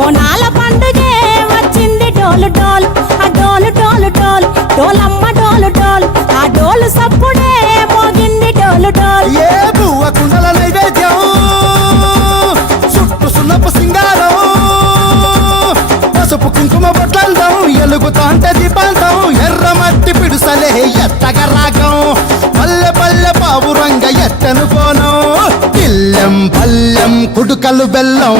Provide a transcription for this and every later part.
బోనాల పండుగే వచ్చింది డోలు డోల్. ఆ డోలు డోలు డోల్ డోలమ్మ డోలు డోల్. ఆ డోలు సప్పుడే మోగింది డోలు డోల్. ఏ బువ్వ కుండల నైవేద్యం? చుట్టు సున్నపు సింగారం. పసుపు కుంకుమ బొట్లందం ఎలుగుతాంటే దీపాంతం. ఎర్ర మట్టి పిడుసలే ఎత్తగ రాగం బెల్లం కుడుకలు బెల్లం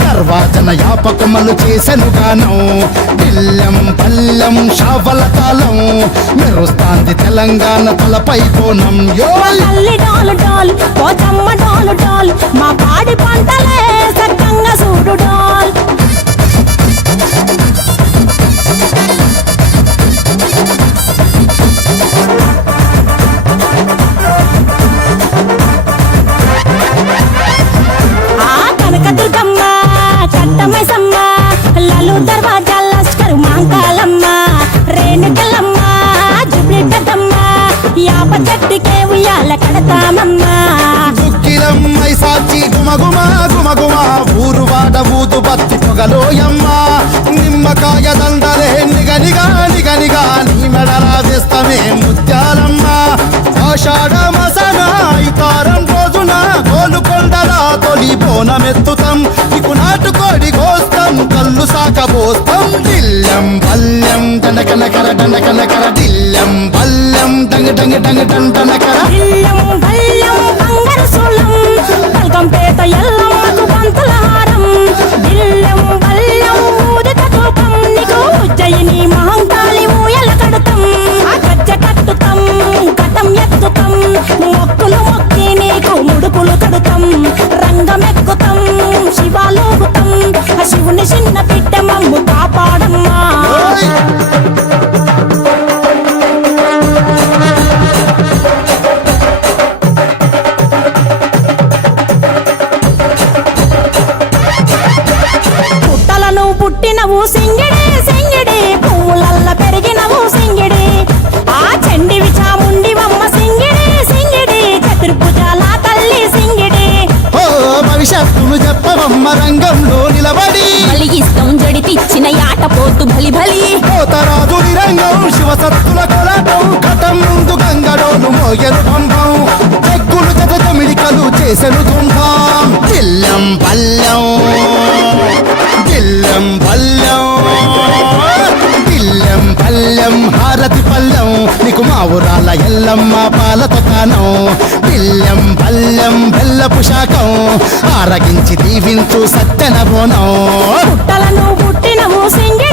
తర్వాతన యాపకమలు చేసెను గానం. ఇల్లెం పల్లం షావల కాలం మెరుస్తాంది తెలంగాణ తలపై కోణం. యో తల్లి డోలు మా పాడి పంటలే గట్టికే ఉయ్యాల కడతామమ్మా. దుక్కిలమ్మై సాచి గుమగుమ గుమగుమ ఊరు వాడ ఊదు బత్తి పొగలోయమ్మా. నిమ్మకాయ దండలే నిగనిగా నిగనిగా నీ మెడలా వేస్తమే ముత్యాలమ్మ. ఆషాఢ మసన ఇతారం రోజున గోలుకొండల తొలి బోనమెత్తుతాం కళ్ళు సాకబోస్తాం దిల్లం పల్లెం దండకనకర దండకనకర దిల్లం పల్లెం డంగ డంగ డంగ డండనకర కర. దిల్లం పుట్టినవు సింగిడి సింగిడి. పువ్వులల్ల పెరిగినవు సింగిడి. ఆ చండివి చాముండివమ్మ సింగిడి సింగిడి. చతుర్భుజాల తల్లి సింగిడి. ఓ భవిష్యత్తును చెప్పవమ్మ రంగంలో నిలబడి. బలిగిస్తాం జడితిచ్చిన యాట పోతు బలి బలి. పోతరాజుడి రంగం హారతి పల్లెం నీకు మా ఊరాల ఎల్లమ్మ పాలతో కానం దిల్లం పల్లెం బెల్లపు శాఖం ఆరగించి దీవించు సత్యన బోనం. పుట్టలను పుట్టినము సింగి